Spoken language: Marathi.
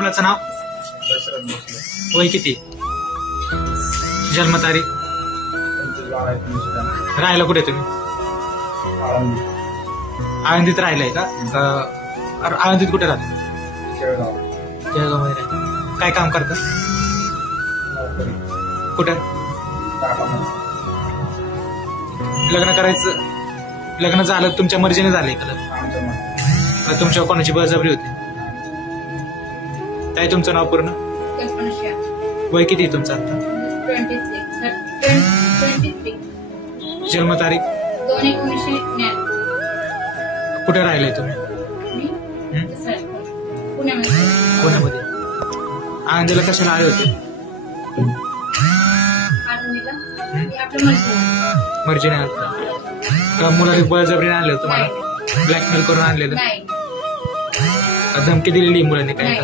मुलाचं नाव? वय किती? जन्मतारीख? राहायला कुठे तुम्ही? आळंदीत राहिलाय का? आळंदीत कुठे राहता? जळगावमध्ये राहता. काय काम करता? कुठं? लग्न करायचं, लग्न झालं तुमच्या मर्जीने झालंय का? तुमच्या कोणाची बळजबरी होती? काय तुमचं नाव पूर्ण? वय किती आहे तुमचं आता? 23. जन्मतारीख? 2/1999. कुठे राहिलाय तुम्ही? पुण्यामध्ये. आळंदीला कशाला आले होते? मर्जीने आले का? मुलाने बळजबरीने आणलं तुम्हाला? ब्लॅकमेल करून आणलेलं? धमकी दिलेली मुलांनी काय?